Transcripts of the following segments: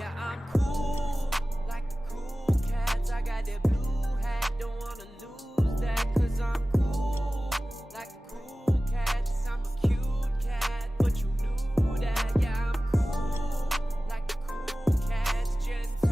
Yeah, I'm cool, like the cool cats. I got that blue hat, don't wanna lose that. Cause I'm cool, like the cool cats. I'm a cute cat, but you knew that. Yeah, I'm cool, like the cool cats. Gen 2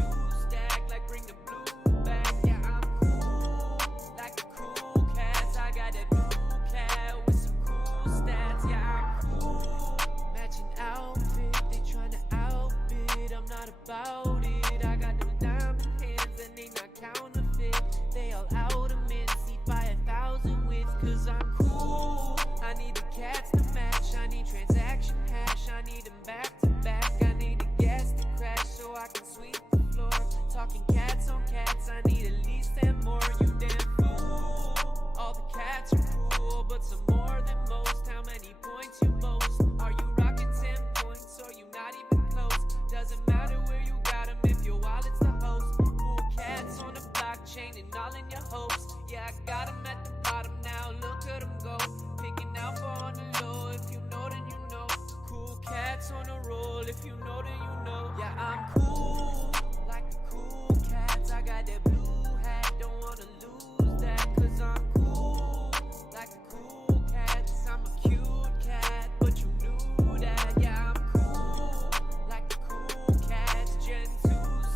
stack, like bring the blue back. Yeah, I'm cool, like the cool cats. I got that blue cat with some cool stats. Yeah, I'm cool, matching outfit. They tryna outbid, I'm not about it. I got those diamond hands and they not counterfeit. They all out of mint, seat by 1,000 wits. Cause I'm cool, I need the cats to match. I need transaction hash, I need them back to back. I need the gas to crash so I can sweep the floor. Talking cats on cats, I need at least 10 more. You damn fool, all the cats are cool, but some more than most. How many points you boast? Are you rocking 10 points or you not even close? Doesn't matter where you got them if your wallet's the host. Cool cats on the blockchain and all in your hopes. Yeah, I got them at the bottom now, look at them go. Picking alpha on the low, if you know then you know. Cool cats on a roll, if you know then you know. Yeah, I'm cool, like the cool cats. I got that blue hat, don't wanna lose that. Cause I'm cool, like the cool cats. I'm a cute cat, but you knew that. Yeah, I'm cool, like the cool cats. Gen 2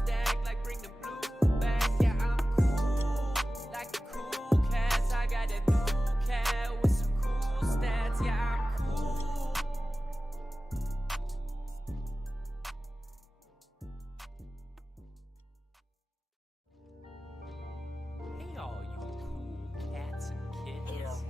stack, like bring the blue back. Yeah, I'm cool, like the cool cats. I got that new cat with some cool stats. Yeah, I'm cool. Hey, all you cool cats and kittens.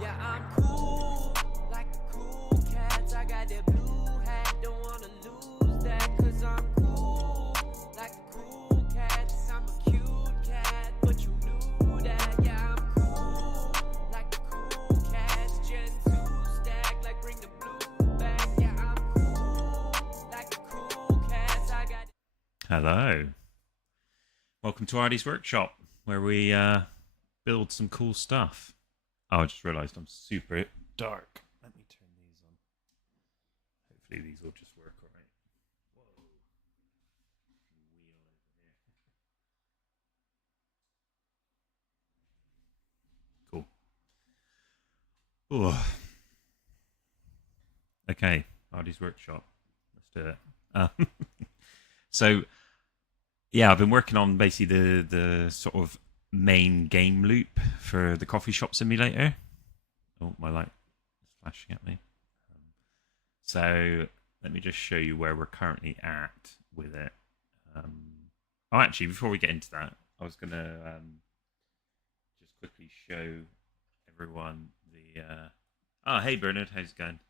Yeah, I'm cool, like the cool cats. I got that blue hat, don't wanna lose that. Cause I'm cool, like the cool cats. I'm a cute cat, but you knew that. Yeah, I'm cool, like the cool cats. Gen 2 stack, like bring the blue back. Yeah, I'm cool, like the cool cats. I got. Hello. Welcome to Ardi's workshop, where we build some cool stuff. Oh, I just realised I'm super dark. Let me turn these on. Hopefully these will just work alright. Whoa. Wheel over here. Cool. Ooh. Okay, Ardi's workshop. Let's do it. So, yeah, I've been working on basically the sort of main game loop for the coffee shop simulator. Oh, my light is flashing at me. So let me just show you where we're currently at with it. Oh, actually, before we get into that, I was going to just quickly show everyone the... Oh, hey, Bernard, how's it going?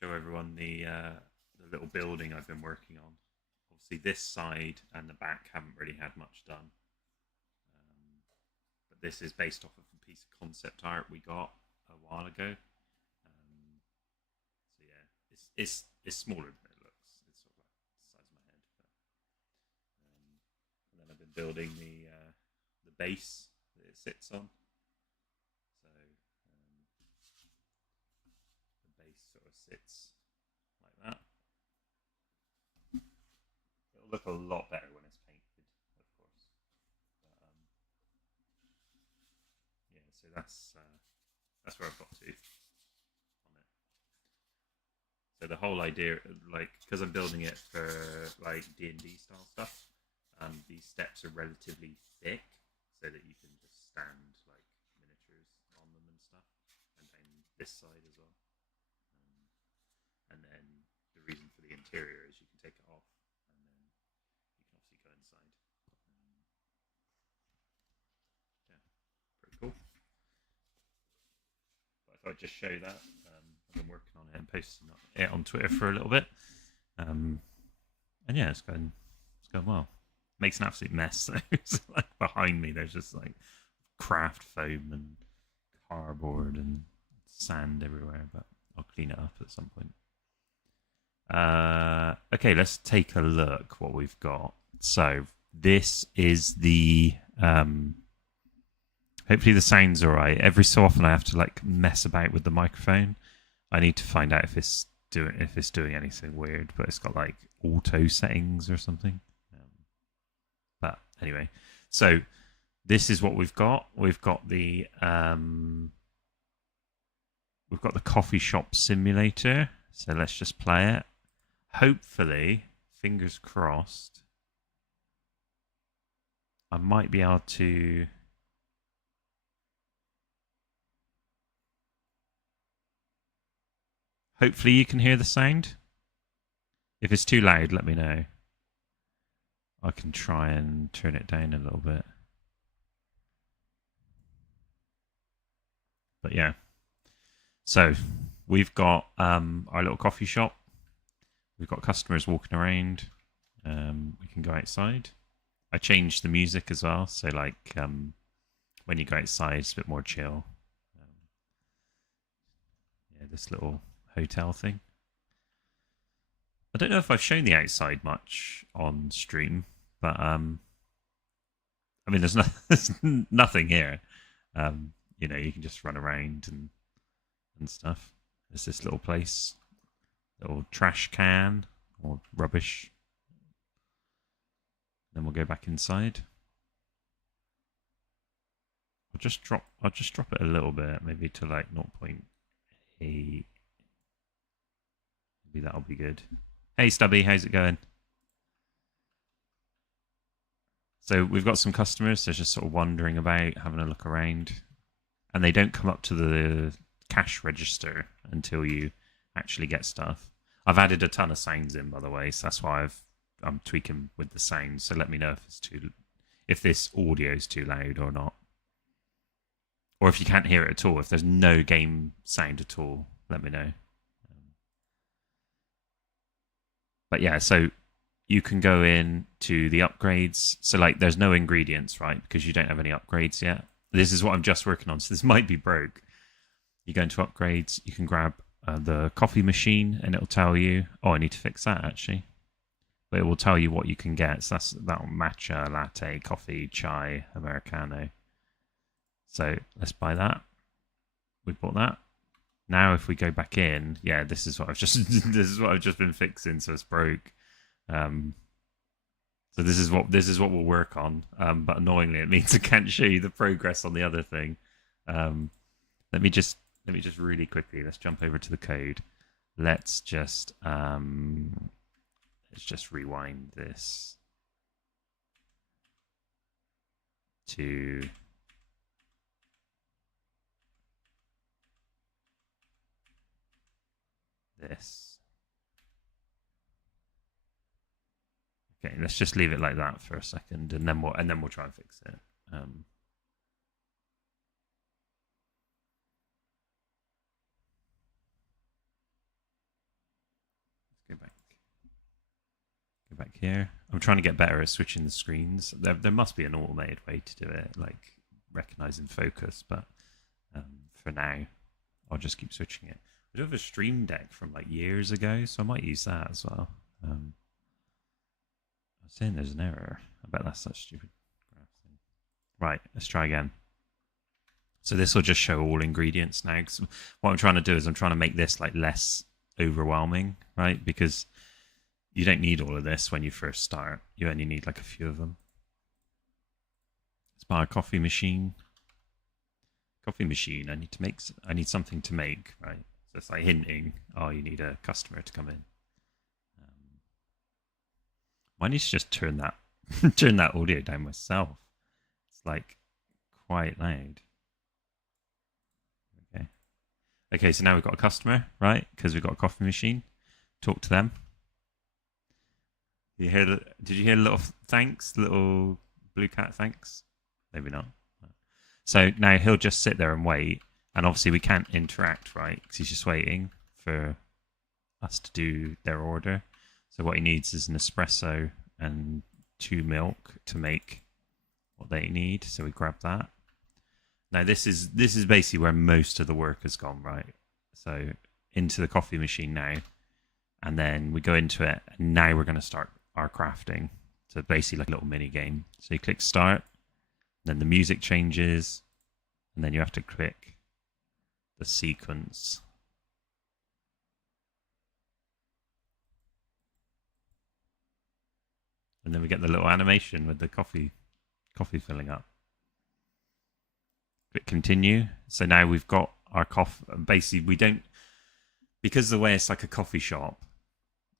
Show everyone the little building I've been working on. Obviously, this side and the back haven't really had much done. But this is based off of a piece of concept art we got a while ago. So yeah, it's smaller than it looks. It's sort of like the size of my head. And then I've been building the base that it sits on. So the base sort of sits like that. It'll look a lot better when it's painted, of course. But, yeah, so that's where I've got to on it. So the whole idea, like, because I'm building it for like D&D style stuff, these steps are relatively thick, so that you can just stand like miniatures on them and stuff, and then this side as well. And then the reason for the interior is you can take it off, and then you can obviously go inside. Yeah, pretty cool. But I thought I'd just show that. I've been working on it and posting it on Twitter for a little bit. And yeah, it's going well. Makes an absolute mess though. It's like behind me there's just like craft foam and cardboard and sand everywhere, but I'll clean it up at some point. Okay, let's take a look what we've got. So this is the Hopefully the sound's alright. Every so often I have to like mess about with the microphone. I need to find out if it's doing anything weird, but it's got like auto settings or something. But anyway, so this is what we've got. We've got the coffee shop simulator. So let's just play it. Hopefully, fingers crossed, I might be able to. Hopefully you can hear the sound. If it's too loud, let me know. I can try and turn it down a little bit. But yeah. So we've got our little coffee shop. We've got customers walking around. We can go outside. I changed the music as well. So like when you go outside, it's a bit more chill. Yeah, this little hotel thing. I don't know if I've shown the outside much on stream, but I mean, there's nothing here. You know, you can just run around and stuff. There's this little place, little trash can or rubbish. Then we'll go back inside. I'll just drop it a little bit, maybe to like 0.8. Maybe that'll be good. Hey Stubby, how's it going? So we've got some customers. They're just sort of wandering about, having a look around, and they don't come up to the cash register until you actually get stuff. I've added a ton of sounds in, by the way, so that's why I'm tweaking with the sounds. So let me know if this audio is too loud or not, or if you can't hear it at all. If there's no game sound at all, let me know. But yeah, so you can go in to the upgrades. So like there's no ingredients, right? Because you don't have any upgrades yet. This is what I'm just working on. So this might be broke. You go into upgrades. You can grab the coffee machine and it'll tell you, oh, I need to fix that actually. But it will tell you what you can get. So that'll matcha, latte, coffee, chai, Americano. So let's buy that. We bought that. Now, if we go back in, yeah, this is what I've just been fixing. So it's broke. So this is what we'll work on. But annoyingly, it means I can't show you the progress on the other thing. Let me just really quickly. Let's jump over to the code. Let's just rewind this to. This. Okay, let's just leave it like that for a second, and then we'll try and fix it. Let's go back here. I'm trying to get better at switching the screens. There must be an automated way to do it, like recognizing focus, but for now, I'll just keep switching it. I do have a Stream Deck from like years ago, so I might use that as well. I'm saying there's an error. I bet that's that stupid graph thing. Right, let's try again. So this will just show all ingredients now. 'Cause what I'm trying to do is I'm trying to make this like less overwhelming, right? Because you don't need all of this when you first start. You only need like a few of them. Let's buy a coffee machine. Coffee machine. I need something to make, right? So it's like hinting, oh, you need a customer to come in. I need to just turn that audio down myself. It's like quite loud. Okay, so now we've got a customer, right? Because we've got a coffee machine. Talk to them. Did you hear a little thanks? Little blue cat thanks? Maybe not. So now he'll just sit there and wait. And obviously we can't interact, right? Because he's just waiting for us to do their order. So what he needs is an espresso and 2 milk to make what they need. So we grab that. Now this is basically where most of the work has gone, right? So into the coffee machine now. And then we go into it. And now we're going to start our crafting. So basically like a little mini game. So you click start. Then the music changes. and then you have to click the sequence. And then we get the little animation with the coffee filling up. Click continue. So now we've got our coffee. Basically, we don't, because the way it's like a coffee shop,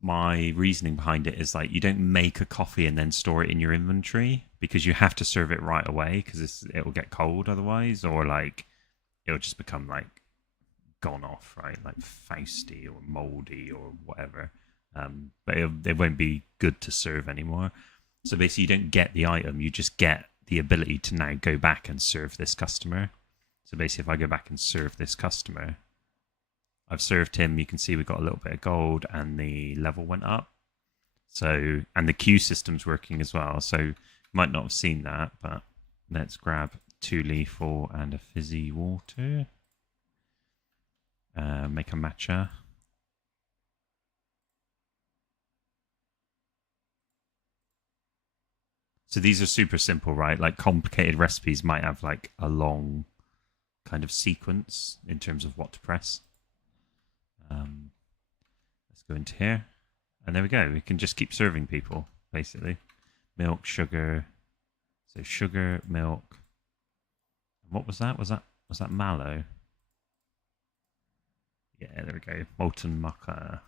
my reasoning behind it is like you don't make a coffee and then store it in your inventory, because you have to serve it right away, because it'll get cold otherwise, or like it'll just become like gone off, right? Like fausty or moldy or whatever. But it won't be good to serve anymore. So basically, you don't get the item; you just get the ability to now go back and serve this customer. So basically, if I go back and serve this customer, I've served him. You can see we got a little bit of gold, and the level went up. So, and the queue system's working as well. So you might not have seen that, but let's grab 2 lethal and a fizzy water. Make a matcha. So these are super simple, right? Like complicated recipes might have like a long kind of sequence in terms of what to press. Let's go into here. And there we go. We can just keep serving people, basically. Milk, sugar. So sugar, milk. What was that? Was that mallow? Yeah, there we go. Molten maca.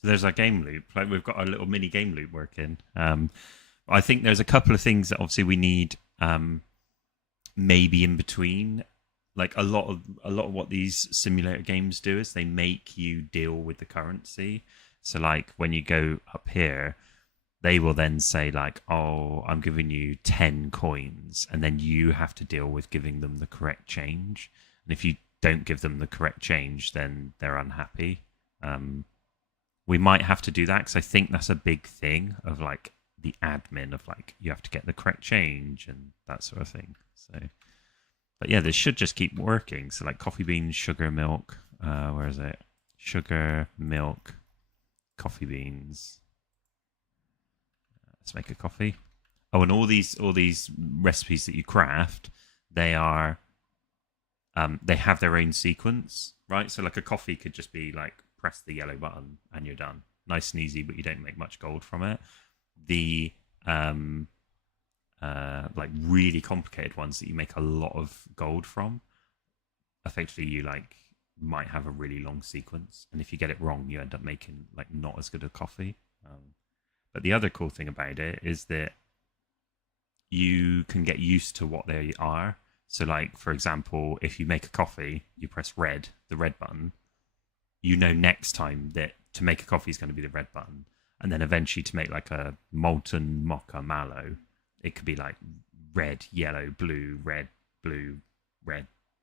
So there's our game loop. Like we've got a little mini game loop working. I think there's a couple of things that obviously we need maybe in between. Like a lot of what these simulator games do is they make you deal with the currency. So like when you go up here, they will then say like, "Oh, I'm giving you 10 coins," and then you have to deal with giving them the correct change. And if you don't give them the correct change, then they're unhappy. We might have to do that because I think that's a big thing of like the admin of like you have to get the correct change and that sort of thing. So, but yeah, this should just keep working. So like coffee beans, sugar, milk. Where is it? Sugar, milk, coffee beans. Let's make a coffee. Oh, and all these recipes that you craft, they are they have their own sequence, right? So like a coffee could just be like press the yellow button and you're done. Nice and easy, but you don't make much gold from it. The like really complicated ones that you make a lot of gold from, effectively you like might have a really long sequence, and if you get it wrong, you end up making like not as good a coffee. But the other cool thing about it is that you can get used to what they are. So like, for example, if you make a coffee, you press red, the red button, you know next time that to make a coffee is going to be the red button. And then eventually to make like a molten mocha mallow, it could be like red, yellow, blue, red,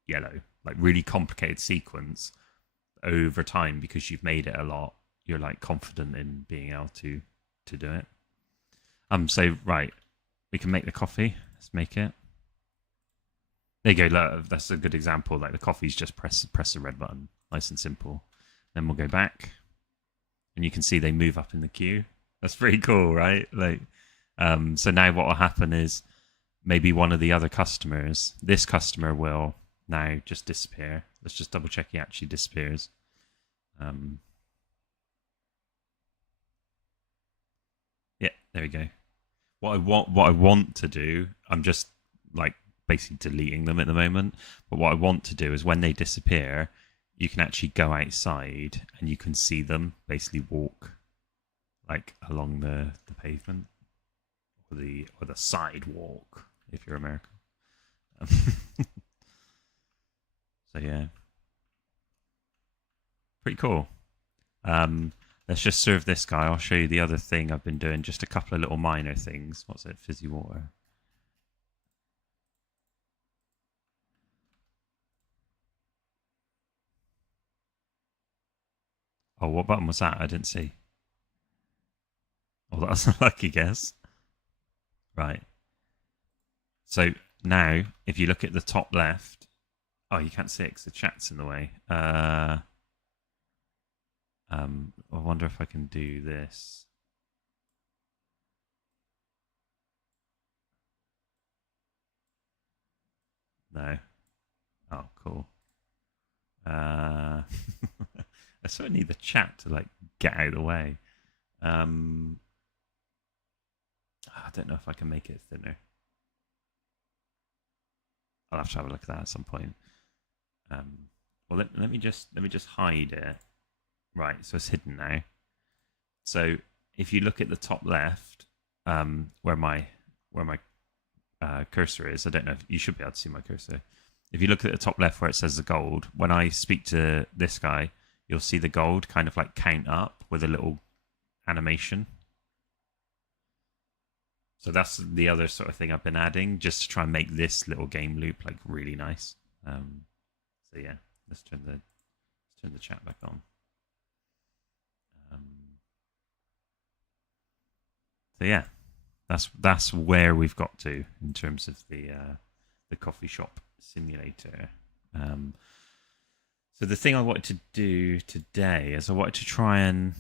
yellow. Like really complicated sequence over time because you've made it a lot. You're like confident in being able to do it. So right, we can make the coffee. Let's make it. There you go. Look, that's a good example. Like the coffee's just press the red button, nice and simple. Then we'll go back, and you can see they move up in the queue. That's pretty cool, right? Like, so now what will happen is maybe one of the other customers, this customer will now just disappear. Let's just double check he actually disappears. Yeah, there we go. What I want to do, I'm just like basically deleting them at the moment. But what I want to do is when they disappear, you can actually go outside and you can see them basically walk like along the pavement or the sidewalk if you're American. So yeah, pretty cool. Let's just serve this guy. I'll show you the other thing I've been doing. Just a couple of little minor things. What's it? Fizzy water. Oh, what button was that? I didn't see. Oh, that's a lucky guess. Right. So now, if you look at the top left, Oh, you can't see it 'cause the chat's in the way. I wonder if I can do this. No. Oh, cool. I sort of need the chat to like get out of the way. I don't know if I can make it thinner. I'll have to have a look at that at some point. Well, let me just hide it. Right, so it's hidden now. So if you look at the top left, where my cursor is, I don't know if you should be able to see my cursor. If you look at the top left where it says the gold, when I speak to this guy, you'll see the gold kind of like count up with a little animation. So that's the other sort of thing I've been adding, just to try and make this little game loop like really nice. So yeah, let's turn the chat back on. So yeah, that's where we've got to in terms of the coffee shop simulator. So the thing I wanted to do today is I wanted to try and,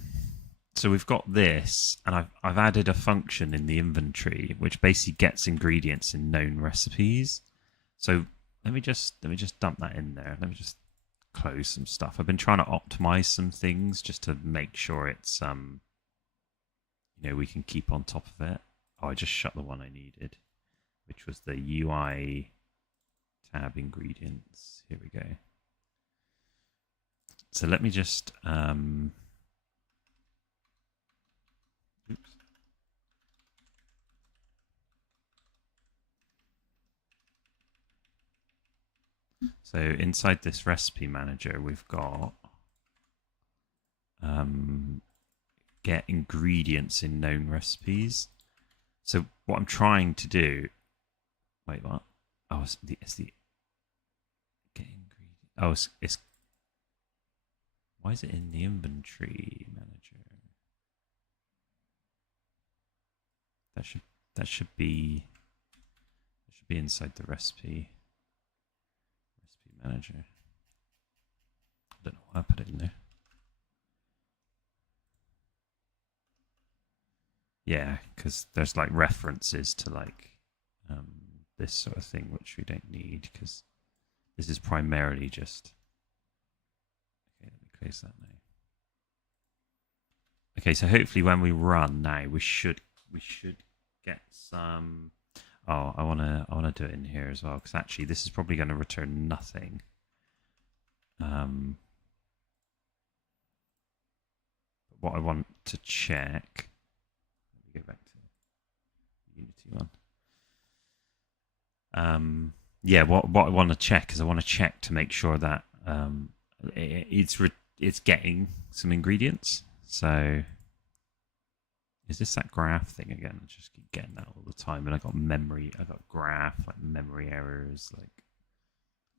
so we've got this, and I've added a function in the inventory which basically gets ingredients in known recipes. So let me just dump that in there. Let me just close some stuff. I've been trying to optimize some things just to make sure it's we can keep on top of it. Oh, I just shut the one I needed, which was the UI tab ingredients. Here we go. So let me just oops. So inside this recipe manager, we've got get ingredients in known recipes. So what I'm trying to do, wait, what? Oh, it's the get ingredient. Oh, it's why is it in the inventory manager? That should be inside the recipe manager. I don't know why I put it in there. Yeah, because there's like references to like this sort of thing, which we don't need because this is primarily just. Okay, let me close that now. Okay, so hopefully when we run now, we should get some. Oh, I wanna do it in here as well because actually this is probably going to return nothing. What I want to check. Let me go back to the Unity one. Yeah, what I want to check is I want to check to make sure that it's getting some ingredients. So is this that graph thing again? I just keep getting that all the time, and I got graph, like memory errors, like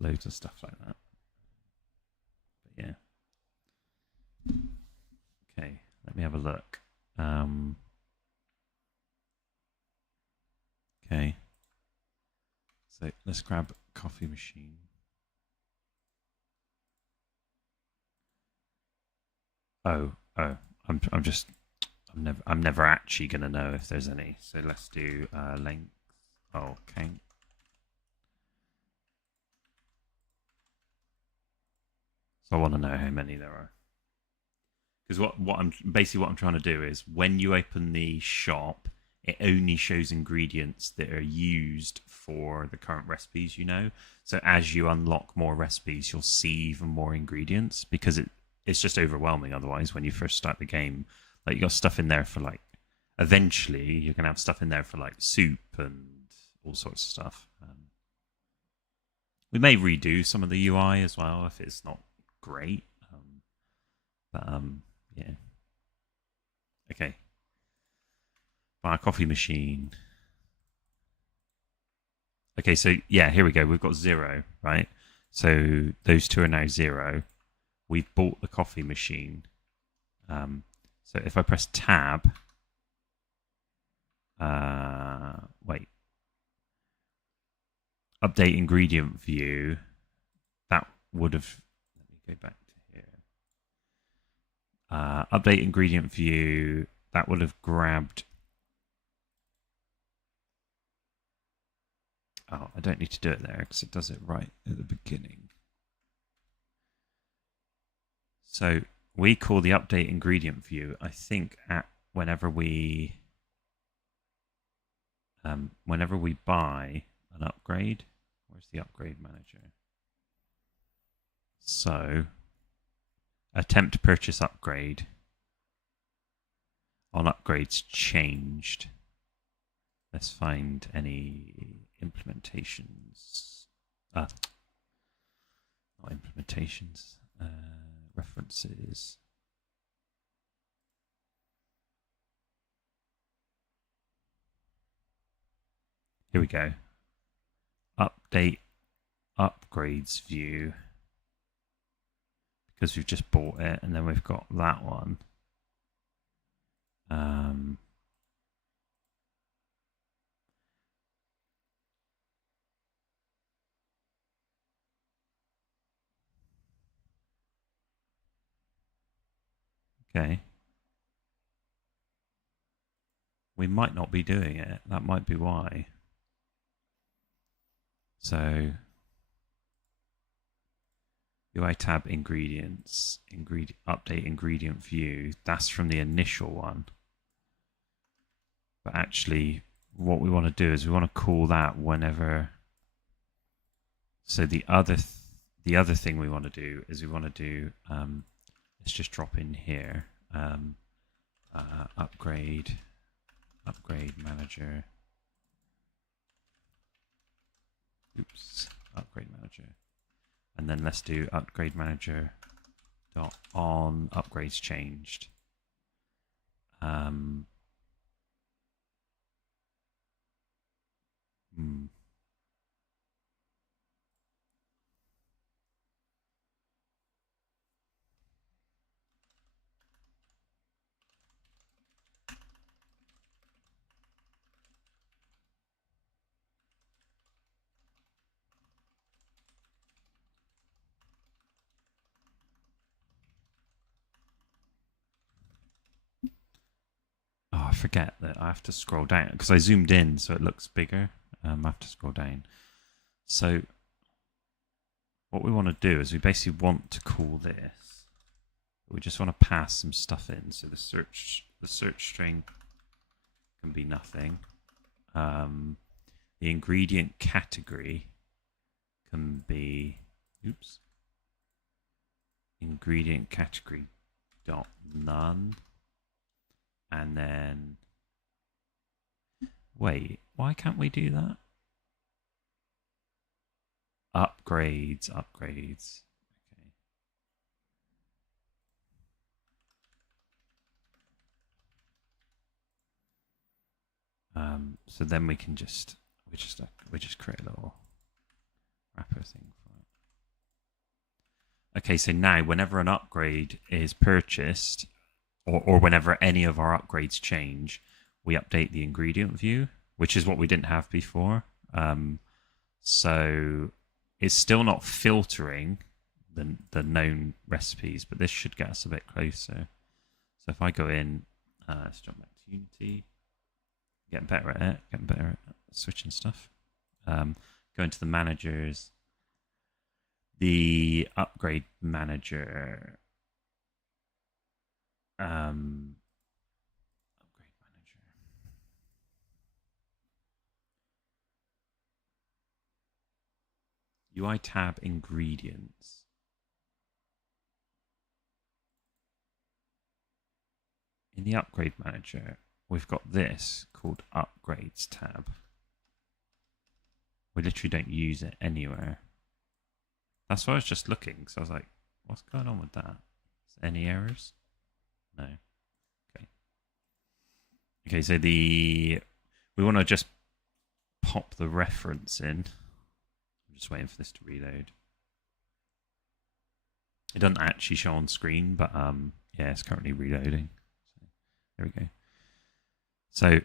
loads of stuff like that. But yeah. Okay, let me have a look. Okay. So let's grab a coffee machine. I'm never actually gonna know if there's any. So let's do length. Oh, count. So I want to know how many there are. Because what I'm trying to do is when you open the shop, it only shows ingredients that are used for the current recipes, So as you unlock more recipes, you'll see even more ingredients because it's just overwhelming otherwise when you first start the game. Like you got stuff in there for like, eventually you're going to have stuff in there for like soup and all sorts of stuff. We may redo some of the UI as well if it's not great. Yeah. Okay. Buy a coffee machine. Okay, so yeah, here we go. We've got 0, right? So those two are now 0. We've bought the coffee machine. So if I press tab, wait, update ingredient view, would have. Let me go back to here. Update ingredient view. That would have grabbed. Oh, I don't need to do it there because it does it right at the beginning. So we call the update ingredient view, I think, at whenever we buy an upgrade. Where's the upgrade manager? So attempt purchase upgrade on upgrades changed. Let's find any implementations. Not implementations. References. Here we go. Update upgrades view. Because we've just bought it, and then we've got that one. Okay. We might not be doing it. That might be why. So UI tab ingredients, update ingredient view. That's from the initial one. But actually, what we want to do is we want to call that whenever. So the other thing we want to do is we want to do. Let's just drop in here. Upgrade manager. Oops, upgrade manager. And then let's do upgrade manager dot on upgrades changed. Oh, I forget that I have to scroll down because I zoomed in so it looks bigger. I have to scroll down. So what we want to do is we basically want to call this. We just want to pass some stuff in. So the search string can be nothing. The ingredient category can be ingredient category dot none. And then, wait, why can't we do that? Upgrades. Okay. So then we can just create a little wrapper thing for it. Okay, so now whenever an upgrade is purchased, or whenever any of our upgrades change, we update the ingredient view, which is what we didn't have before. So it's still not filtering the known recipes, but this should get us a bit closer. So if I go in, let's jump back to Unity. Getting better at it, getting better at switching stuff. Go into the managers. The upgrade manager. Upgrade manager. UI tab ingredients. In the upgrade manager, we've got this called upgrades tab. We literally don't use it anywhere. That's why I was just looking, because I was like, what's going on with that? Any errors? No. Okay, so we want to just pop the reference in. I'm just waiting for this to reload. It doesn't actually show on screen, but yeah, it's currently reloading. So, there we go. So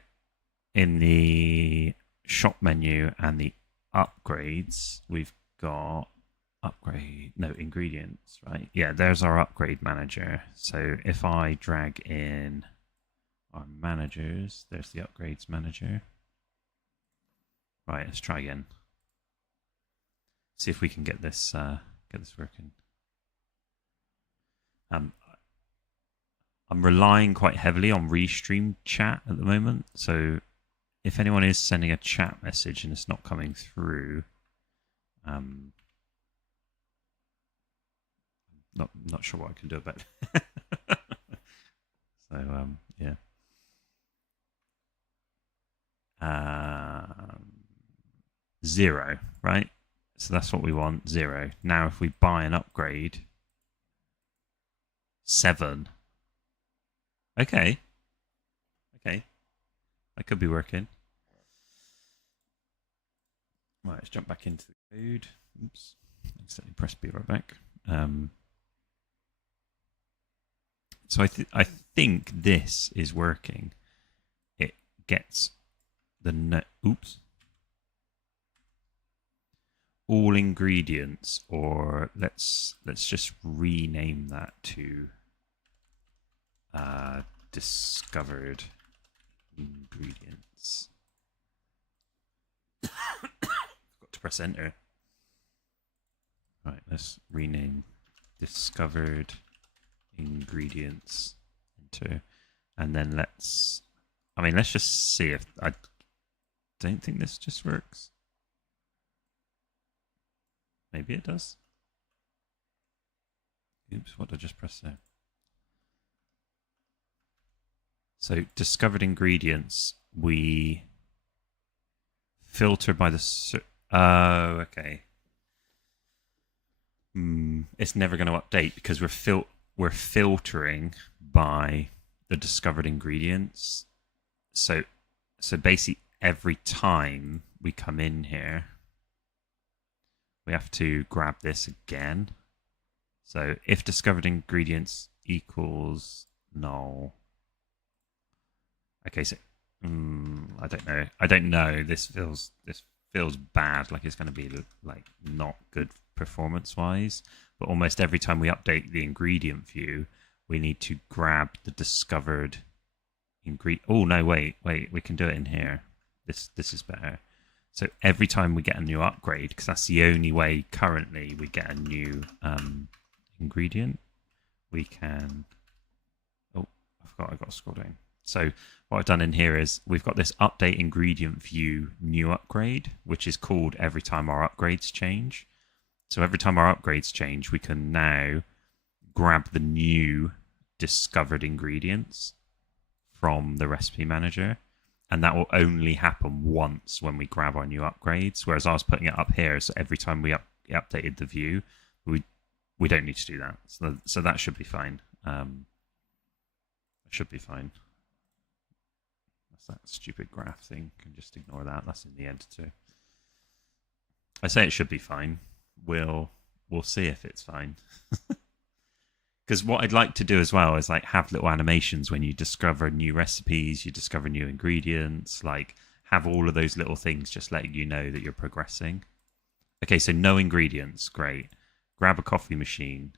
in the shop menu and the upgrades, we've got upgrade, no, ingredients, right? Yeah, there's our upgrade manager. So if I drag in our managers, there's the upgrades manager. Right, let's try again. See if we can get this working. I'm relying quite heavily on restream chat at the moment, so if anyone is sending a chat message and it's not coming through, not sure what I can do about it. So yeah. 0, right? So that's what we want, 0. Now if we buy an upgrade, 7. Okay. That could be working. Right, let's jump back into the code. Oops. Accidentally press B right back. So I think this is working. It gets the all ingredients, or let's just rename that to discovered ingredients. Got to press enter. Right, let's rename discovered ingredients into, and then let's just see if I don't think this just works. Maybe it does. Oops, what did I just press there? So discovered ingredients, we filter by the oh, okay. It's never going to update because we're filtering by the discovered ingredients. So basically every time we come in here, we have to grab this again. So if discovered ingredients equals null. Okay, so I don't know. This feels bad. Like it's going to be like not good performance wise. But almost every time we update the ingredient view, we need to grab the discovered ingredient. Oh no, wait, we can do it in here. This is better. So every time we get a new upgrade, because that's the only way currently we get a new ingredient, we can. Oh, I forgot I got to scroll down. So what I've done in here is we've got this update ingredient view new upgrade, which is called every time our upgrades change. So every time our upgrades change, we can now grab the new discovered ingredients from the recipe manager. And that will only happen once when we grab our new upgrades. Whereas I was putting it up here, so every time we updated the view, we don't need to do that. So that should be fine. It should be fine. That's that stupid graph thing. Can just ignore that. That's in the editor. I say it should be fine. We'll see if it's fine. Because what I'd like to do as well is like have little animations when you discover new recipes, you discover new ingredients, like have all of those little things just letting you know that you're progressing. Okay, so no ingredients, great. Grab a coffee machine.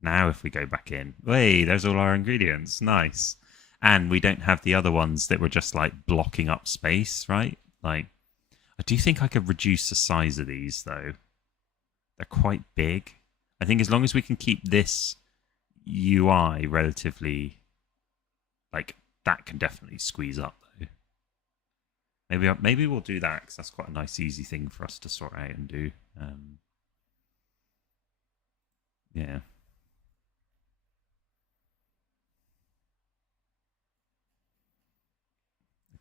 Now if we go back in, hey, there's all our ingredients, nice. And we don't have the other ones that were just like blocking up space, right? Like, I do think I could reduce the size of these though. They're quite big. I think as long as we can keep this UI relatively, like that can definitely squeeze up though. Maybe we'll do that because that's quite a nice easy thing for us to sort out and do. Yeah.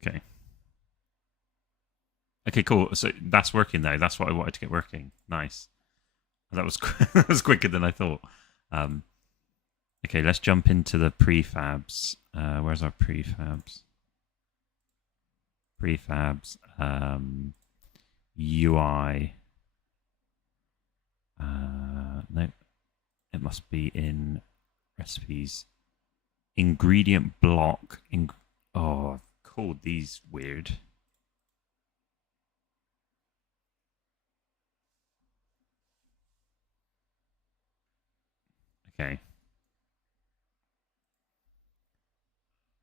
Okay. Okay, cool. So that's working though. That's what I wanted to get working. Nice. That was that was quicker than I thought. Okay, let's jump into the prefabs. Where's our prefabs? Prefabs. UI. No, it must be in recipes. Ingredient block. Oh, I've called these weird. Okay.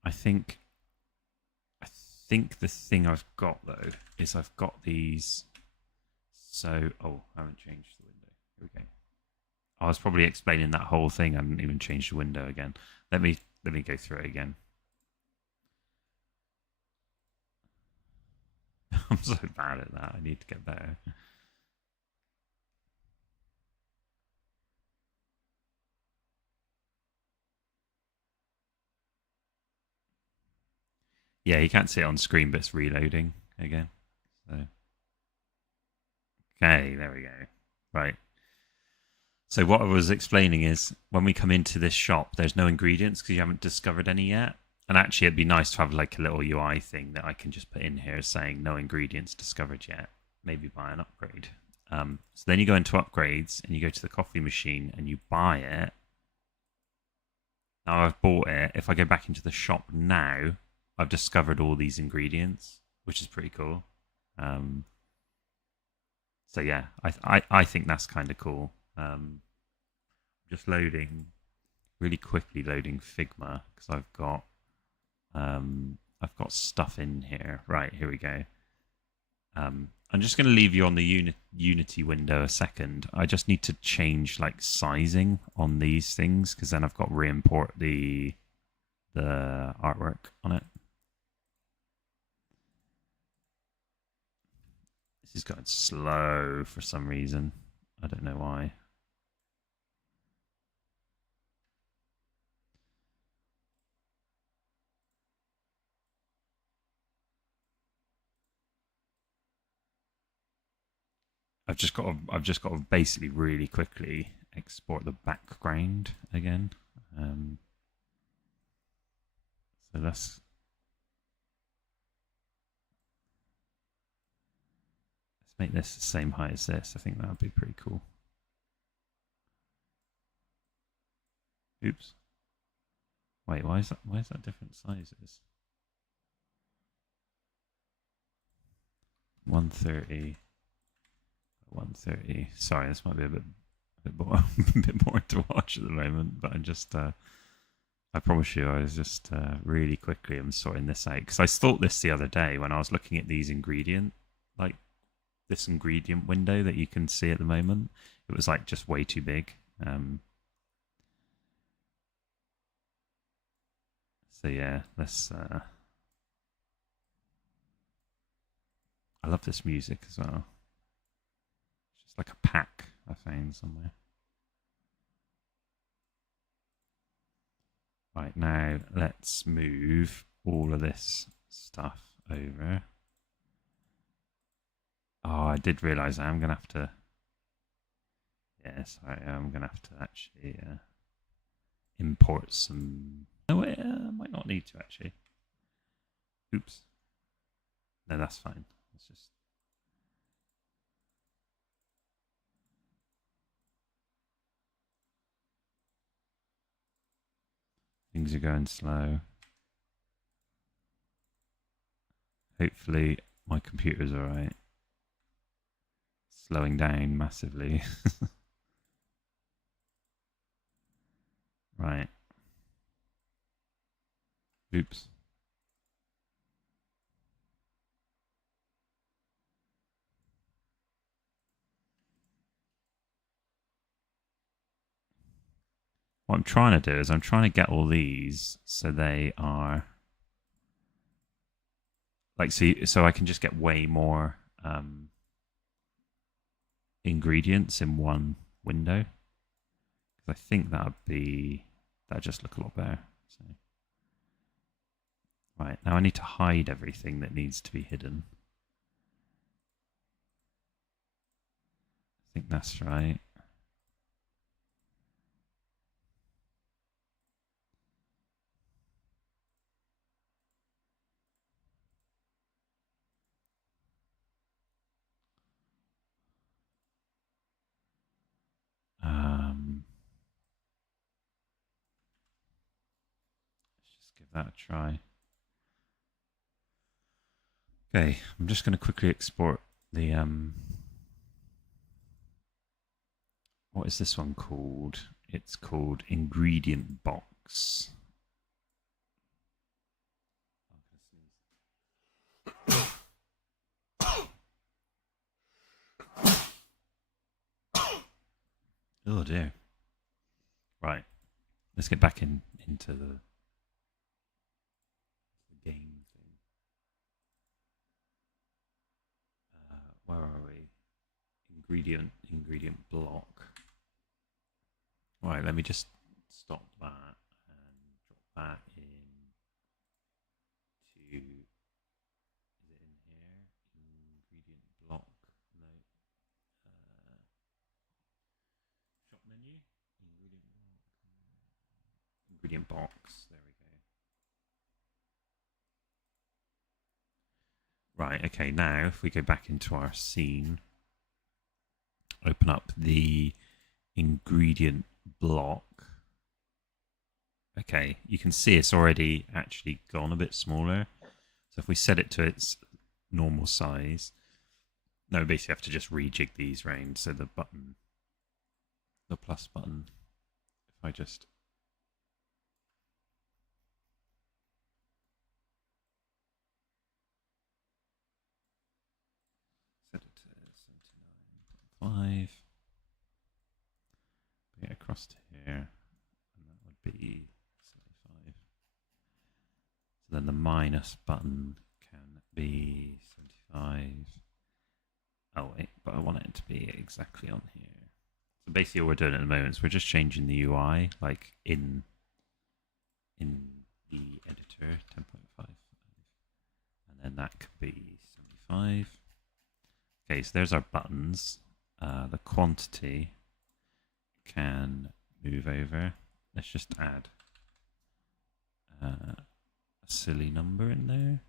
I think the thing I've got though is I've got these. So I haven't changed the window. Here we go. I was probably explaining that whole thing. I didn't even change the window again. Let me go through it again. I'm so bad at that. I need to get better. Yeah, you can't see it on screen, but it's reloading again. So, okay, there we go. Right. So what I was explaining is when we come into this shop, there's no ingredients because you haven't discovered any yet. And actually, it'd be nice to have like a little UI thing that I can just put in here saying no ingredients discovered yet. Maybe buy an upgrade. So then you go into upgrades and you go to the coffee machine and you buy it. Now I've bought it. If I go back into the shop now, I've discovered all these ingredients, which is pretty cool. So yeah, I think that's kind of cool. Just loading really quickly, loading Figma because I've got stuff in here. Right, here we go. I'm just going to leave you on the Unity window a second. I just need to change like sizing on these things because then I've got to re-import the artwork on it. This is going slow for some reason. I don't know why. I've just got to basically really quickly export the background again. So let's make this the same height as this. I think that would be pretty cool. Oops. Wait, why is that different sizes? 130. 130. Sorry, this might be a bit boring to watch at the moment, but I promise you, I was just really quickly I'm sorting this out because I thought this the other day when I was looking at these this ingredient window that you can see at the moment. It was like just way too big. So yeah, let's. I love this music as well. It's just like a pack I found somewhere. Right, now let's move all of this stuff over. Oh, I did realise I'm going to have to... Yeah, sorry, I'm going to have to actually import some... No, I might not need to actually. Oops. No, that's fine. Let's just... Things are going slow. Hopefully my computer's alright. Slowing down massively. Right. Oops. What I'm trying to do is I'm trying to get all these so they are like so I can just get way more ingredients in one window. I think that'd just look a lot better. So. Right, now I need to hide everything that needs to be hidden. I think that's right. Let's just give that a try. Okay, I'm just going to quickly export the what is this one called? It's called Ingredient Box. Oh dear. Right. Let's get back into the game thing. Where are we? Ingredient block. Right, let me just stop that and drop that in to, is it in here? Ingredient block, no, shop menu, ingredient box, there we go. Right, okay, now if we go back into our scene, open up the ingredient block. Okay, you can see it's already actually gone a bit smaller. So if we set it to its normal size, no, basically have to just rejig these round. So the button, the plus button, if I just set it to 79.5, bring it across to here, and that would be 75. So then the minus button can be 75. Oh wait, but I want it to be exactly on here. So basically all we're doing at the moment is we're just changing the UI, like in the editor, 10.5. And then that could be 75. Okay, so there's our buttons. The quantity can move over. Let's just add a silly number in there.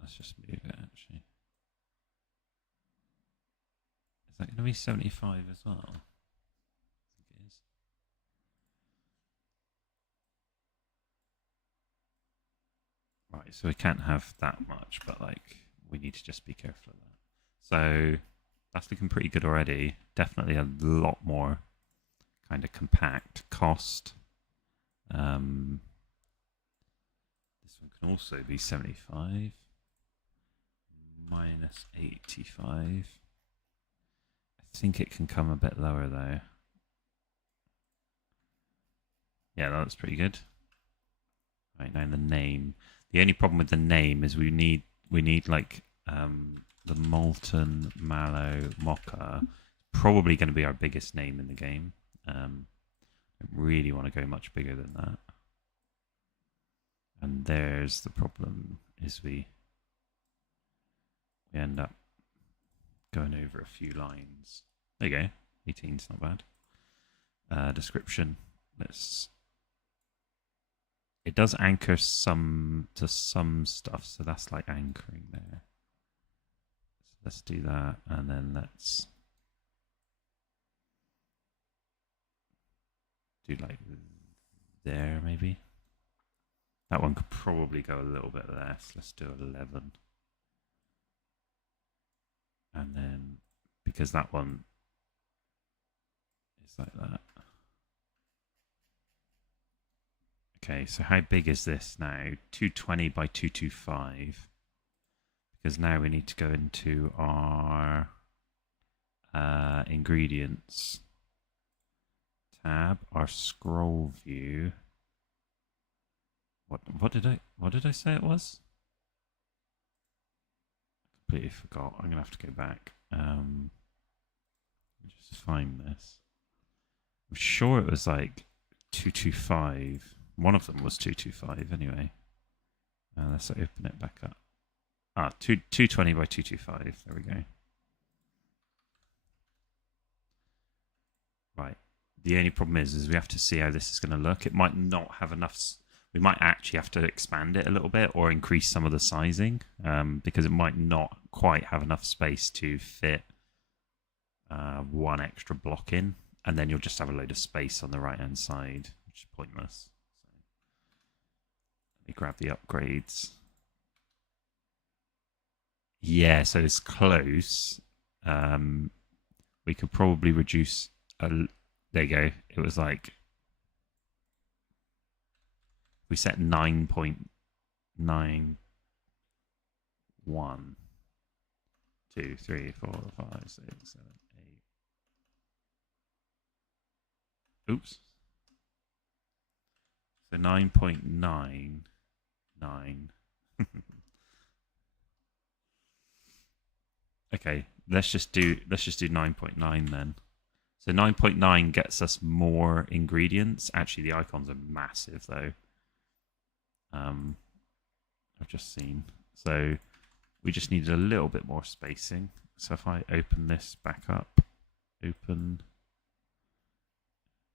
Let's just move it actually. Is that going to be 75 as well? I think it is. Right, so we can't have that much, but like we need to just be careful of that. So that's looking pretty good already. Definitely a lot more kind of compact cost. This one can also be 75. Minus 85. I think it can come a bit lower though. Yeah, that's pretty good. Right, now the name. The only problem with the name is we need like the molten mallow mocha. Probably going to be our biggest name in the game. I really want to go much bigger than that. And there's the problem: is we end up going over a few lines. There you go. 18's not bad. Description. It does anchor to some stuff, so that's like anchoring there. So let's do that, and then let's do like there maybe. That one could probably go a little bit less. Let's do 11. And then, because that one is like that. Okay, so how big is this now? 220 by 225. Because now we need to go into our ingredients tab, our scroll view. What did I say it was? Completely forgot. I'm gonna have to go back. Just find this. I'm sure it was like 225. One of them was 225 anyway. Let's open it back up. 220 by 225. There we go. Right. The only problem is we have to see how this is going to look. It might not have enough. We might actually have to expand it a little bit or increase some of the sizing because it might not quite have enough space to fit one extra block in, and then you'll just have a load of space on the right hand side, which is pointless. So let me grab the upgrades. Yeah, so it's close. we could probably reduce. There you go. It was like we set 9.91. 2, 3, 4, 5, 6, 7, 8. Oops. So 9.99. Okay, let's just do 9.9 then. So 9.9 gets us more ingredients. Actually, the icons are massive though. I've just seen. So we just needed a little bit more spacing. So if I open this back up, open.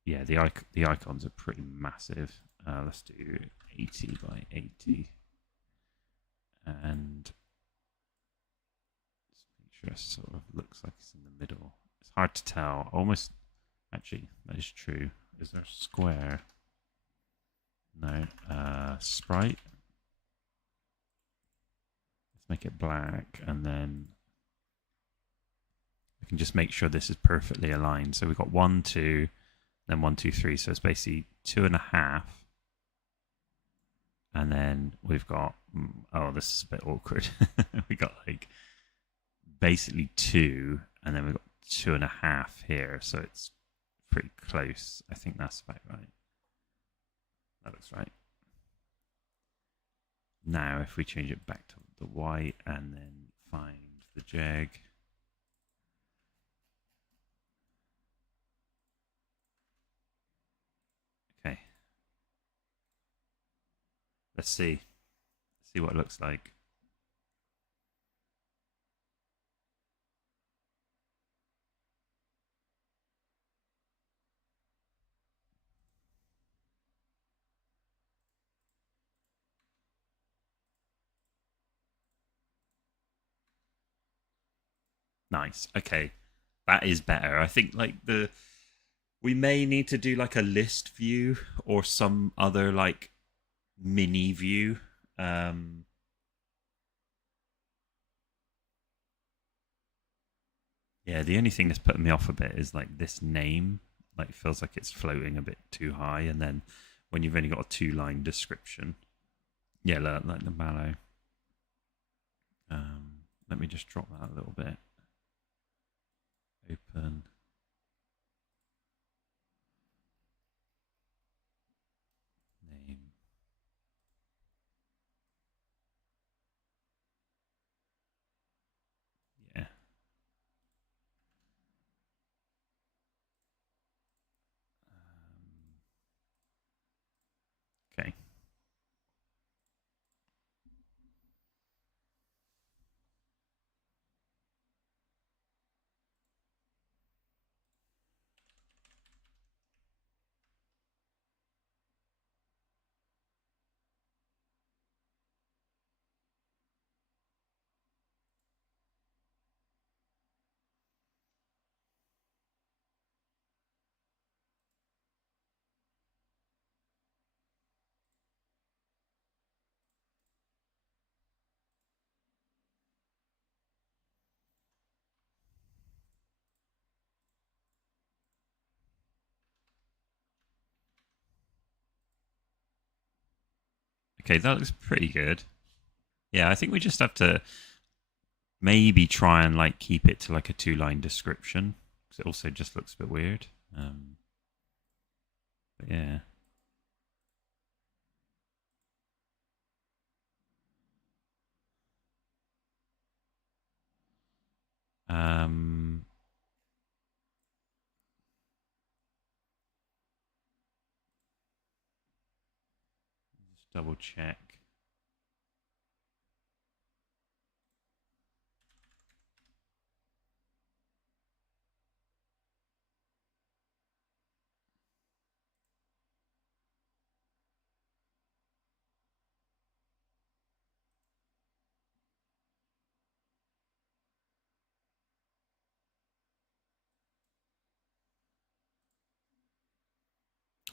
Yeah, the icons are pretty massive. Let's do 80 by 80. And just make sure it sort of looks like it's in the middle. It's hard to tell. Almost, actually, that is true. Is there a square? No. Sprite. Let's make it black, and then we can just make sure this is perfectly aligned. So we've got 1, 2, then 1, 2, 3. So it's basically 2.5. And then we've got, oh, this is a bit awkward. We got like basically 2, and then we've got 2.5 here. So it's pretty close. I think that's about right. That looks right. Now, if we change it back to the white and then find the jag. Okay. Let's see what it looks like. Nice. Okay. That is better. I think like we may need to do like a list view or some other like mini view. Yeah, the only thing that's putting me off a bit is like this name. Like feels like it's floating a bit too high, and then when you've only got a 2-line description. Yeah, like the mallow. Let me just drop that a little bit. Open. Name. Yeah. Okay. Okay, that looks pretty good. Yeah, I think we just have to maybe try and like keep it to like a 2-line description, because it also just looks a bit weird. But yeah. Just double check.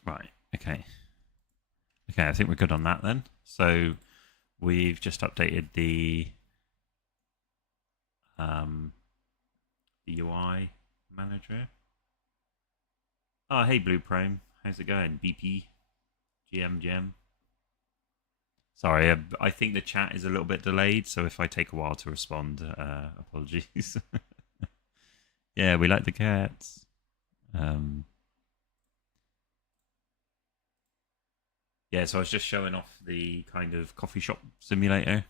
Right. Okay. Okay, I think we're good on that then. So we've just updated the UI manager. Oh, hey Blue Prime, how's it going? BP, GM. Sorry, I think the chat is a little bit delayed, so if I take a while to respond, apologies. Yeah, we like the cats. Yeah, so I was just showing off the kind of coffee shop simulator.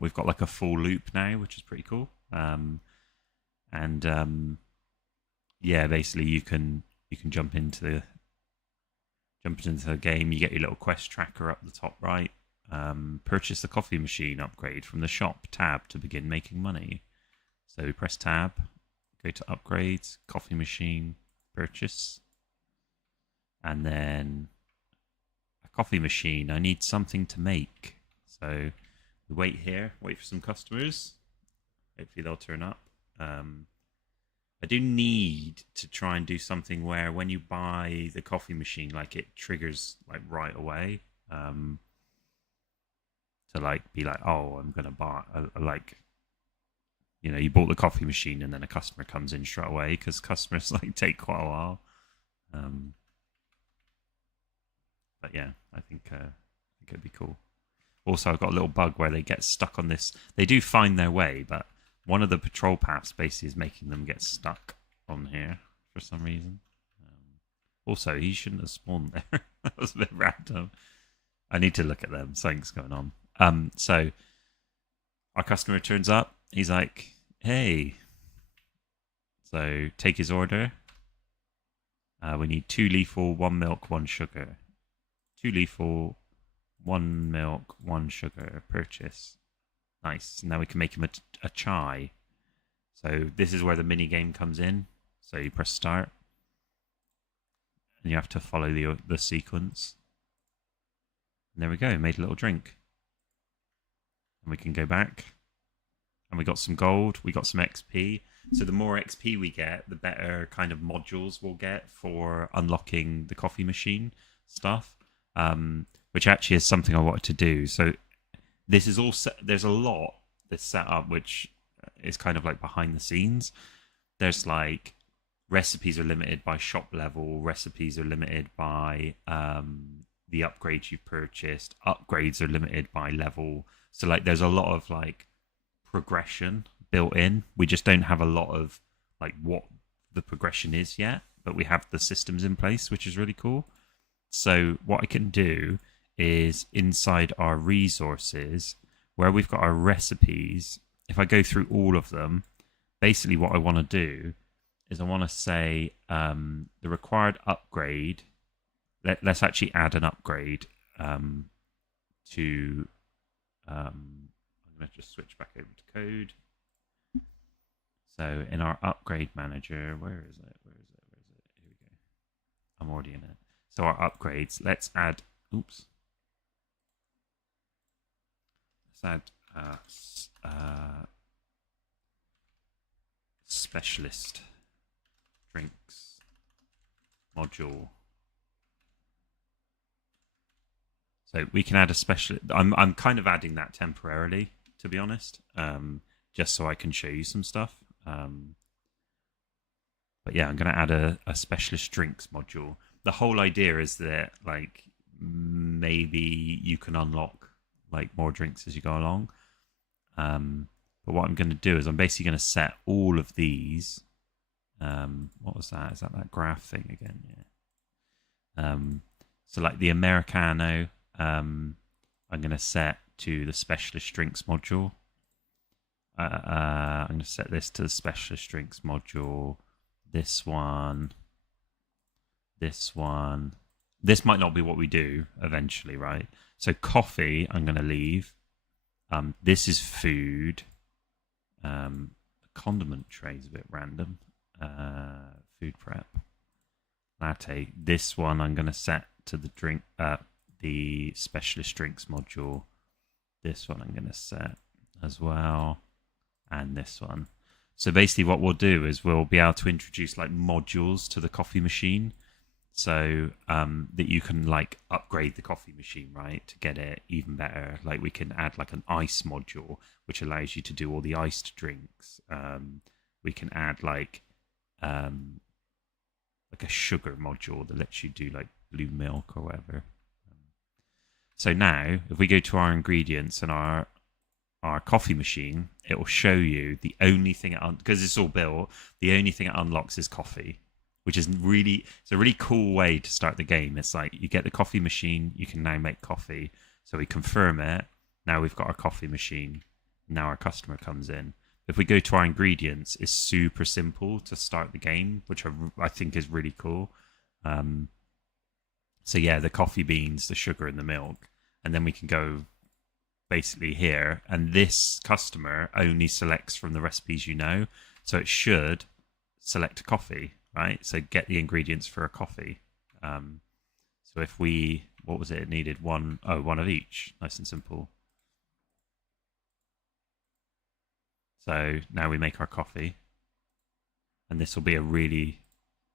We've got like a full loop now, which is pretty cool. And yeah, basically you can jump into the game. You get your little quest tracker up the top right. Purchase the coffee machine upgrade from the shop tab to begin making money. So we press tab, go to upgrades, coffee machine, purchase, and then a coffee machine. I need something to make. So we wait here, wait for some customers. Hopefully they'll turn up. I do need to try and do something where when you buy the coffee machine, like it triggers like right away. To like be like, oh, I'm gonna buy like, you know, you bought the coffee machine and then a customer comes in straight away because customers like take quite a while. But yeah, I think it'd be cool. Also, I've got a little bug where they get stuck on this. They do find their way, but one of the patrol paths basically is making them get stuck on here for some reason. Also, he shouldn't have spawned there. That was a bit random. I need to look at them. Something's going on. So our customer turns up. He's like, hey. So take his order. We need 2 lethal, 1 milk, 1 sugar. 2 lethal, 1 milk, 1 sugar. Purchase. Nice. Now we can make him a chai. So this is where the mini game comes in. So you press start. And you have to follow the sequence. And there we go. Made a little drink. And we can go back. And we got some gold. We got some XP. So the more XP we get, the better kind of modules we'll get for unlocking the coffee machine stuff. Which actually is something I wanted to do. So this is all set. There's a lot that's set up, which is kind of like behind the scenes. There's like recipes are limited by shop level. Recipes are limited by the upgrades you've purchased. Upgrades are limited by level. So like there's a lot of like progression built in. We just don't have a lot of like what the progression is yet, but we have the systems in place, which is really cool. So what I can do is inside our resources, where we've got our recipes, if I go through all of them, basically what I want to do is I want to say the required upgrade. Let's actually add an upgrade to. I'm going to just switch back over to code. So in our upgrade manager, where is it? Here we go. I'm already in it. So our upgrades, let's add. Oops. Let's add specialist drinks module. So we can add a specialist. I'm kind of adding that temporarily, to be honest, just so I can show you some stuff. But yeah, I'm going to add a specialist drinks module. The whole idea is that like maybe you can unlock like more drinks as you go along. But what I'm going to do is I'm basically going to set all of these. What was that? Is that graph thing again? Yeah. So like the Americano, I'm going to set to the specialist drinks module. I'm going to set this to the specialist drinks module. This one. This one. This might not be what we do eventually, right? So coffee, I'm going to leave. This is food. The condiment tray is a bit random. Food prep. Latte. This one I'm going to set to the drink. The specialist drinks module. This one I'm going to set as well. And this one. So basically what we'll do is we'll be able to introduce like modules to the coffee machine. So that you can like upgrade the coffee machine, right, to get it even better. Like we can add like an ice module, which allows you to do all the iced drinks. We can add like like a sugar module that lets you do like blue milk or whatever. So now, if we go to our ingredients and our coffee machine, it will show you the only thing because it's all built. The only thing it unlocks is coffee, which is it's a really cool way to start the game. It's like you get the coffee machine, you can now make coffee. So we confirm it. Now we've got our coffee machine. Now our customer comes in. If we go to our ingredients, it's super simple to start the game, which I think is really cool. So yeah, the coffee beans, the sugar, and the milk, and then we can go basically here, and this customer only selects from the recipes you know, so it should select a coffee, right? So get the ingredients for a coffee. So if what was it needed? One of each. Nice and simple. So now we make our coffee, and this will be a really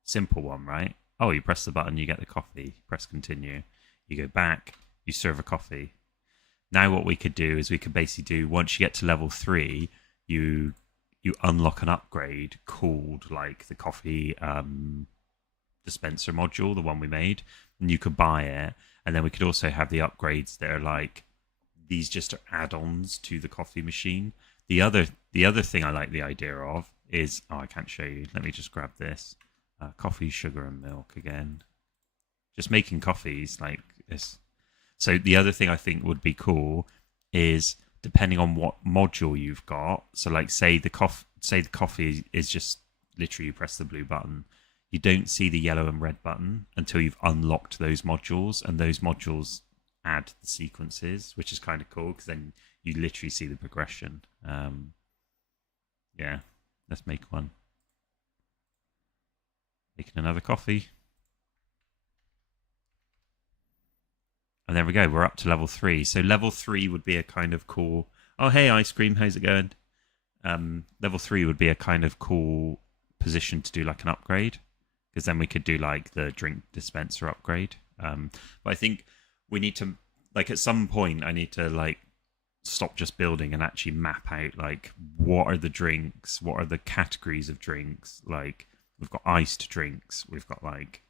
simple one, right? Oh, you press the button, you get the coffee. Press continue. You go back, you serve a coffee. Now what we could do is we could basically do, once you get to level 3, you unlock an upgrade called like the coffee dispenser module, the one we made, and you could buy it. And then we could also have the upgrades that are like, these just are add-ons to the coffee machine. The other thing I like the idea of is, I can't show you. Let me just grab this. Coffee, sugar, and milk again. Just making coffees like this. So the other thing I think would be cool is, depending on what module you've got. So like say the coffee is just literally you press the blue button. You don't see the yellow and red button until you've unlocked those modules, and those modules add the sequences, which is kind of cool because then you literally see the progression. Yeah, let's make one. Making another coffee. And there we go, we're up to level 3. So level 3 would be a kind of cool... Oh, hey, Ice Cream, how's it going? Level 3 would be a kind of cool position to do like an upgrade, because then we could do like the drink dispenser upgrade. But I think we need to, like at some point, I need to like stop just building and actually map out like what are the drinks, what are the categories of drinks. Like we've got iced drinks, we've got like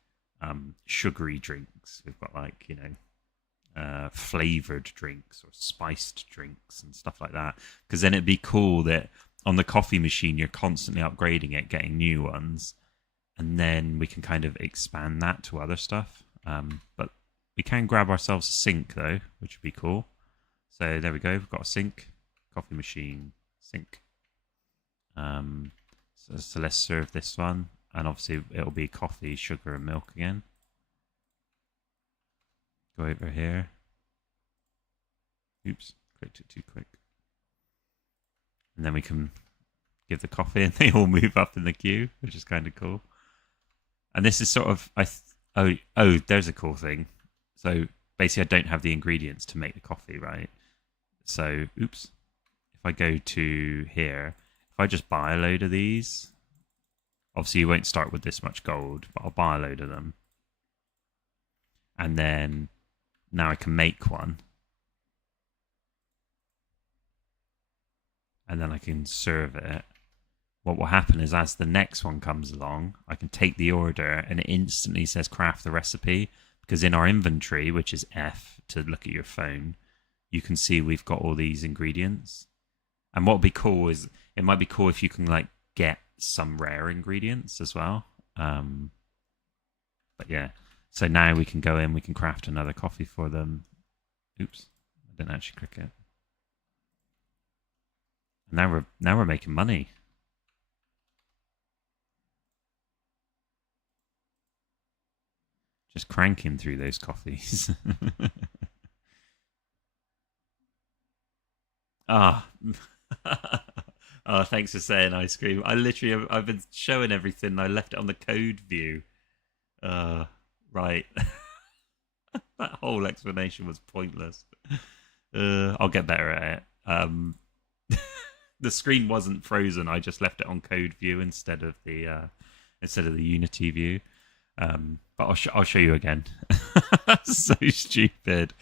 sugary drinks, we've got like, you know, flavored drinks or spiced drinks and stuff like that. Because then it'd be cool that on the coffee machine you're constantly upgrading it, getting new ones, and then we can kind of expand that to other stuff. But we can grab ourselves a sink though, which would be cool. So there we go, we've got a sink, coffee machine, sink. So let's serve this one, and obviously it'll be coffee, sugar, and milk again. Go over here. Oops, clicked it too quick. And then we can give the coffee, and they all move up in the queue, which is kind of cool. And this is sort of oh, there's a cool thing. So basically, I don't have the ingredients to make the coffee, right? So, oops. If I go to here, if I just buy a load of these, obviously you won't start with this much gold, but I'll buy a load of them. And then now I can make one. And then I can serve it. What will happen is, as the next one comes along, I can take the order and it instantly says craft the recipe, because in our inventory, which is F to look at your phone, you can see we've got all these ingredients. And what would be cool is, it might be cool if you can like get some rare ingredients as well. But yeah, so now we can go in, we can craft another coffee for them. Oops, I didn't actually click it. Now we're making money. Just cranking through those coffees. Ah. Oh, thanks for saying ice cream. I've been showing everything. I left it on the code view. Right. That whole explanation was pointless. I'll get better at it. The screen wasn't frozen. I just left it on code view instead of the Unity view. But I'll show you again. So stupid.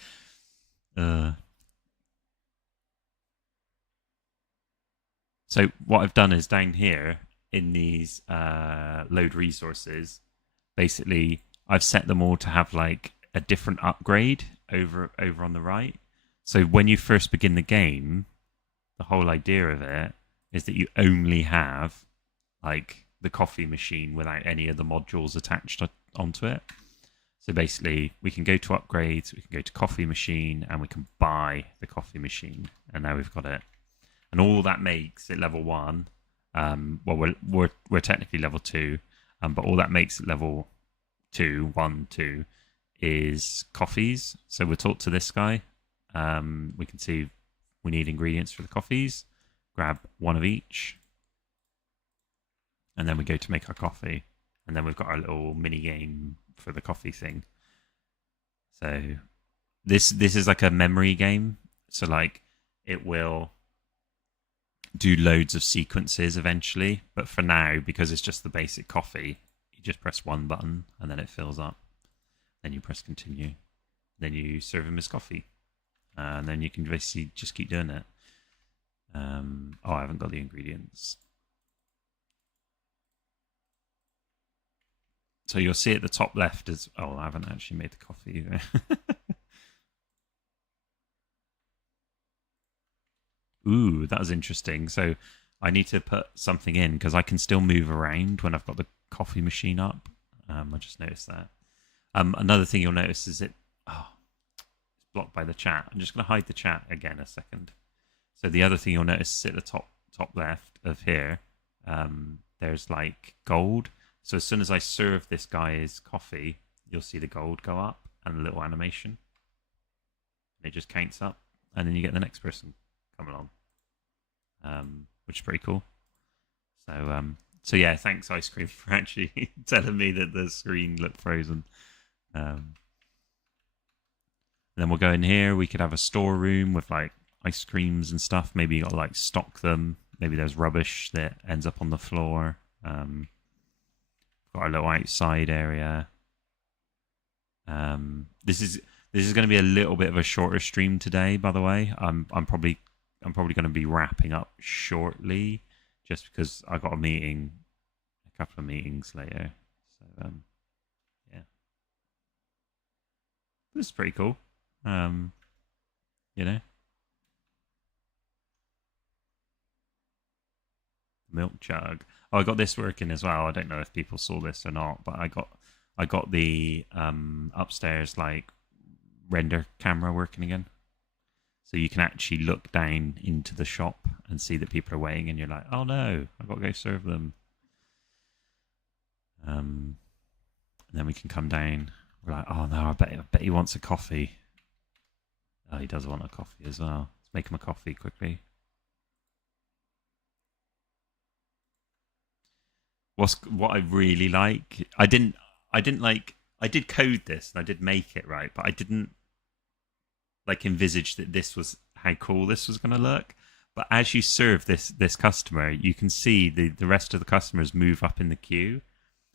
So what I've done is, down here in these load resources, basically I've set them all to have like a different upgrade over on the right. So when you first begin the game, the whole idea of it is that you only have like the coffee machine without any of the modules attached onto it. So basically, we can go to upgrades, we can go to coffee machine, and we can buy the coffee machine. And now we've got it. And all that makes it level 1. Well, we're technically level 2, but all that makes it level 2, 1, 2, is coffees. So we'll talk to this guy. We can see we need ingredients for the coffees. Grab one of each. And then we go to make our coffee. And then we've got our little mini game for the coffee thing. So this is like a memory game. So like it will do loads of sequences eventually. But for now, because it's just the basic coffee, you just press one button and then it fills up. Then you press continue. Then you serve him his coffee. And then you can basically just keep doing it. Oh, I haven't got the ingredients. So you'll see at the top left is... Oh, I haven't actually made the coffee either. Ooh, that was interesting. So I need to put something in because I can still move around when I've got the coffee machine up. I just noticed that. Another thing you'll notice is it's blocked by the chat. I'm just going to hide the chat again a second. So the other thing you'll notice is at the top left of here, there's like gold. So as soon as I serve this guy's coffee, you'll see the gold go up and a little animation. It just counts up, and then you get the next person come along, which is pretty cool. So yeah, thanks Ice Cream for actually telling me that the screen looked frozen. Then we'll go in here. We could have a storeroom with like ice creams and stuff. Maybe you got to like stock them. Maybe there's rubbish that ends up on the floor. Got a little outside area. This is going to be a little bit of a shorter stream today, by the way. I'm probably going to be wrapping up shortly, just because I got a couple of meetings later. So yeah, this is pretty cool. You know, milk jug. Oh, I got this working as well. I don't know if people saw this or not, but I got the upstairs like render camera working again. So you can actually look down into the shop and see that people are waiting, and you're like, oh no, I've got to go serve them. And then we can come down. We're like, oh no, I bet he wants a coffee. Oh, he does want a coffee as well. Let's make him a coffee quickly. What I really like, I did code this and I did make it right, but I didn't like envisage that this was how cool this was going to look. But as you serve this customer, you can see the rest of the customers move up in the queue,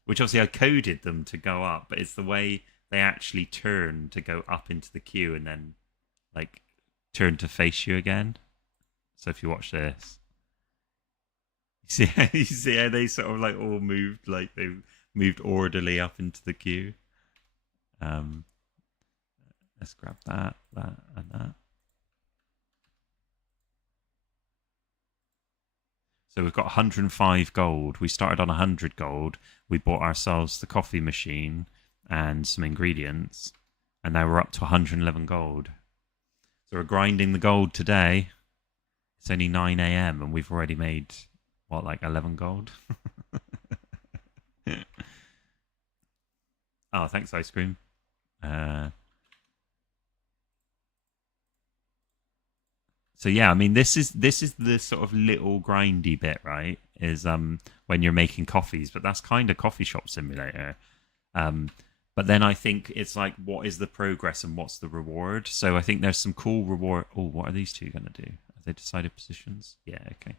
which obviously I coded them to go up, but it's the way they actually turn to go up into the queue and then like turn to face you again. So if you watch this, you see how they sort of like all moved, like they moved orderly up into the queue. Let's grab that, and that. So we've got 105 gold. We started on 100 gold. We bought ourselves the coffee machine and some ingredients, and now we're up to 111 gold. So we're grinding the gold today. It's only 9 a.m. and we've already made, what, like 11 gold? Oh, thanks, Ice Cream. So yeah, I mean, this is the sort of little grindy bit, right? Is when you're making coffees, but that's kind of coffee shop simulator. But then I think it's like, what is the progress and what's the reward? So I think there's some cool reward. Oh, what are these two going to do? Have they decided positions? Yeah, okay.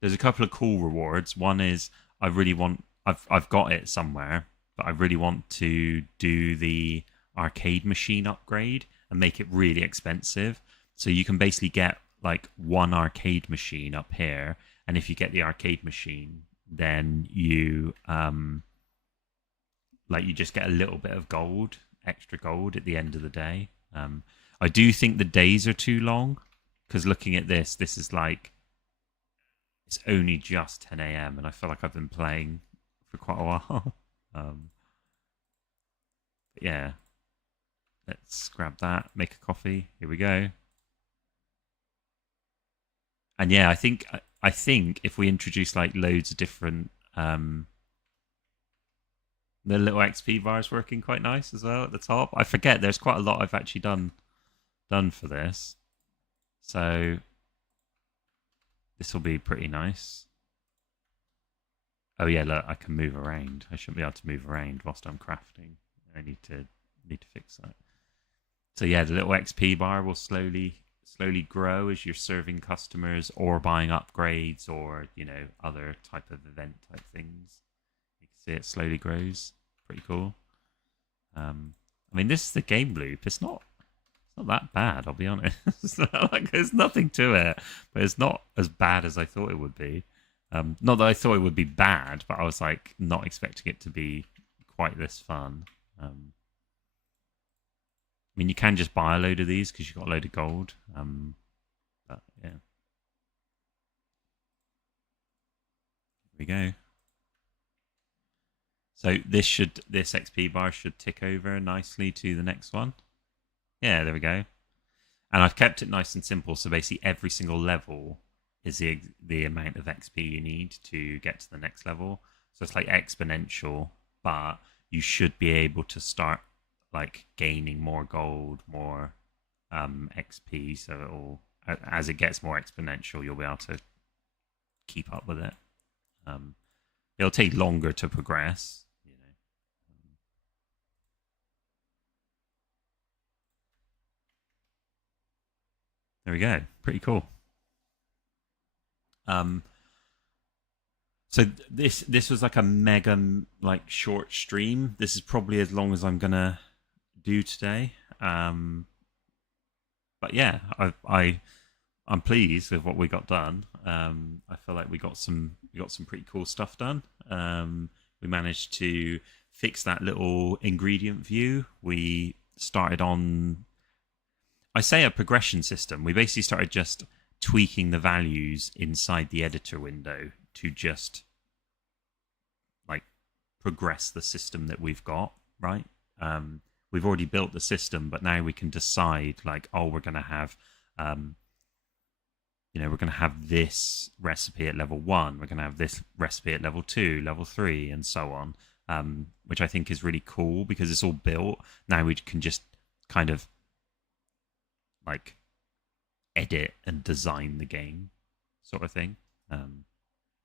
There's a couple of cool rewards. One is I've got it somewhere, but I really want to do the arcade machine upgrade and make it really expensive. So you can basically get like one arcade machine up here, and if you get the arcade machine, then you like you just get a little bit of gold, extra gold at the end of the day. I do think the days are too long, because looking at this is like it's only just 10 a.m. and I feel like I've been playing for quite a while. But yeah, let's grab that, make a coffee. Here we go. And yeah, I think if we introduce like loads of different the little XP bar is working quite nice as well at the top. I forget there's quite a lot I've actually done for this. So this will be pretty nice. Oh yeah, look, I can move around. I shouldn't be able to move around whilst I'm crafting. I need to fix that. So yeah, the little XP bar will slowly grow as you're serving customers or buying upgrades or, you know, other type of event type things. You can see it slowly grows. Pretty cool. I mean, this is the game loop. It's not that bad, I'll be honest. Like, there's nothing to it, but it's not as bad as I thought it would be. Not that I thought it would be bad, but I was like not expecting it to be quite this fun. I mean, you can just buy a load of these because you've got a load of gold. But yeah, here we go. So this XP bar should tick over nicely to the next one. Yeah, there we go. And I've kept it nice and simple. So basically, every single level is the amount of XP you need to get to the next level. So it's like exponential, but you should be able to start like gaining more gold, more XP. So it'll, as it gets more exponential, you'll be able to keep up with it. It'll take longer to progress. You know. There we go. Pretty cool. So this was like a mega like short stream. This is probably as long as I'm gonna do today. But yeah, I'm pleased with what we got done. I feel like we got some pretty cool stuff done. We managed to fix that little ingredient view. We started on, I say, a progression system. We basically started just tweaking the values inside the editor window to just like progress the system that we've got, right? We've already built the system, but now we can decide like, oh, we're going to have we're going to have this recipe at level 1, we're going to have this recipe at level 2, level 3, and so on, which I think is really cool because it's all built. Now we can just kind of like edit and design the game sort of thing.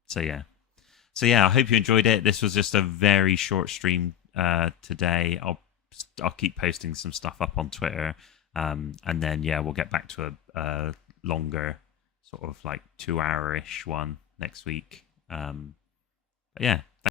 So yeah, I hope you enjoyed it. This was just a very short stream today. I'll keep posting some stuff up on Twitter, and then yeah, we'll get back to a longer sort of like 2-hour-ish one next week. But yeah.